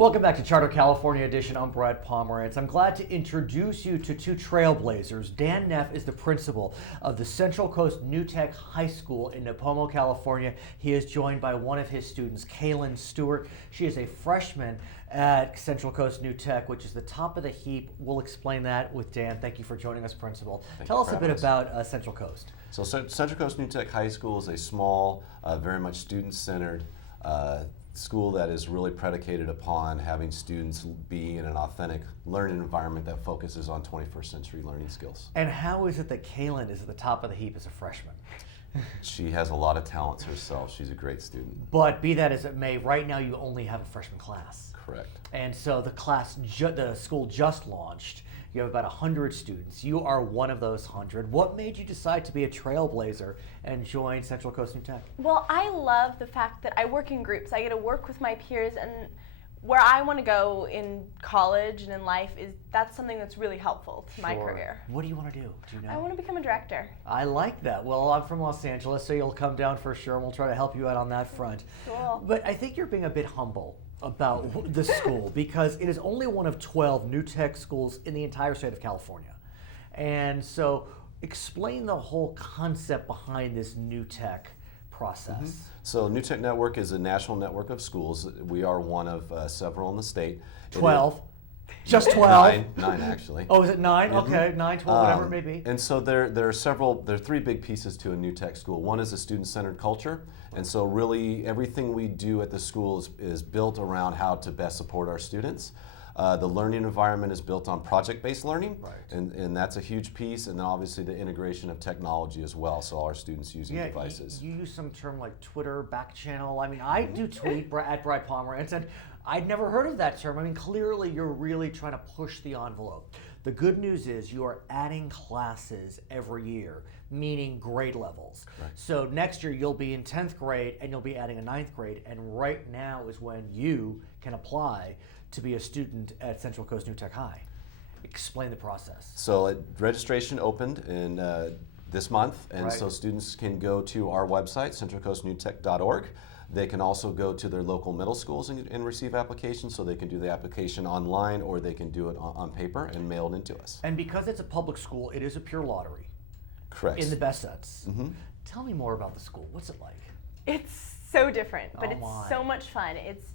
Welcome back to Charter California Edition. I'm Brad Pomerance. I'm glad to introduce you to two trailblazers. Dan Neff is the principal of the Central Coast New Tech High School in Napomo, California. He is joined by one of his students, Kaylin Stewart. She is a freshman at Central Coast New Tech, which is the top of the heap. We'll explain that with Dan. Thank you for joining us, Principal. Tell us a bit about Central Coast. So Central Coast New Tech High School is a small, very much student-centered school that is really predicated upon having students be in an authentic learning environment that focuses on 21st century learning skills. And how is it that Kaylin is at the top of the heap as a freshman? She has a lot of talents herself. She's a great student. But be that as it may, right now you only have a freshman class. Correct. And so the school just launched. You have about 100 students. You are one of those 100. What made you decide to be a trailblazer and join Central Coast New Tech? Well, I love the fact that I work in groups. I get to work with my peers, and where I want to go in college and in life that's something that's really helpful to my career. What do you want to do? Do you know? I want to become a director. I like that. Well, I'm from Los Angeles, so you'll come down for sure, and we'll try to help you out on that front. Cool. But I think you're being a bit humble about the school because it is only one of 12 new tech schools in the entire state of California. And so explain the whole concept behind this new tech process. Mm-hmm. So New Tech Network is a national network of schools. We are one of several in the state. 12? Just 12? Nine actually. Oh, is it 9? Mm-hmm. Okay, 9, 12, whatever it may be. And so there are three big pieces to a new tech school. One is a student-centered culture, and so really everything we do at the school is built around how to best support our students. The learning environment is built on project-based learning, right. and that's a huge piece, and then obviously the integration of technology as well, so our students using devices. You use some term like Twitter, back channel. I mean, I do tweet at Brad Pomerance, and I'd never heard of that term. I mean, clearly you're really trying to push the envelope. The good news is you are adding classes every year, meaning grade levels. Correct. So next year you'll be in 10th grade and you'll be adding a 9th grade, and right now is when you can apply to be a student at Central Coast New Tech High. Explain the process. So registration opened in this month, and right. so students can go to our website, centralcoastnewtech.org. They can also go to their local middle schools and receive applications, so they can do the application online or they can do it on paper and mail it into us. And because it's a public school, it is a pure lottery. Correct. In the best sense. Mm-hmm. Tell me more about the school. What's it like? It's so different, but it's my. so much fun. It's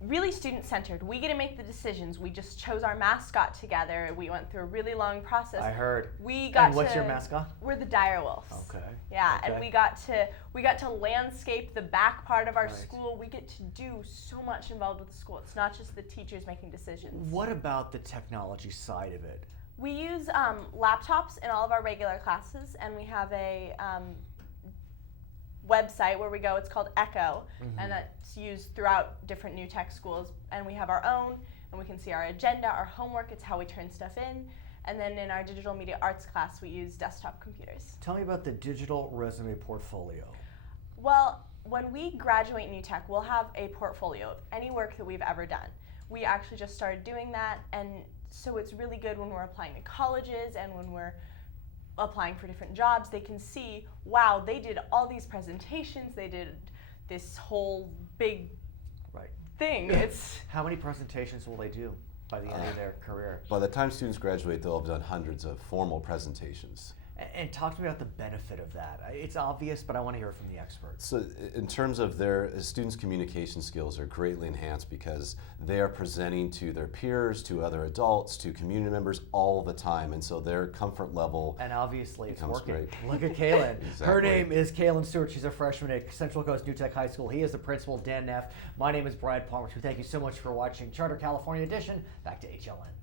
really student-centered. We get to make the decisions. We just chose our mascot together. We went through a really long process. I heard. And what's your mascot? We're the dire wolves. Okay. Yeah, okay. and we got to landscape the back part of our school. We get to do so much involved with the school. It's not just the teachers making decisions. What about the technology side of it? We use laptops in all of our regular classes, and we have a website where we go. It's called Echo, and that's used throughout different new tech schools. And we have our own, and we can see our agenda, our homework. It's how we turn stuff in. And then in our digital media arts class, we use desktop computers. Tell me about the digital resume portfolio. Well, when we graduate new tech, we'll have a portfolio of any work that we've ever done. We actually just started doing that, and so it's really good when we're applying to colleges and when we're applying for different jobs. They can see, wow, they did all these presentations, they did this whole big thing. It's How many presentations will they do by the end of their career? By the time students graduate, they'll have done hundreds of formal presentations. And talk to me about the benefit of that. It's obvious, but I want to hear from the experts. So in terms of their students' communication skills are greatly enhanced because they are presenting to their peers, to other adults, to community members all the time, and so their comfort level And obviously it's working. great. Look at Kaylin. Exactly. Her name is Kaylin Stewart. She's a freshman at Central Coast New Tech High School. He is the principal, Dan Neff. My name is Brad Palmer. Thank you so much for watching Charter California Edition. Back to HLN.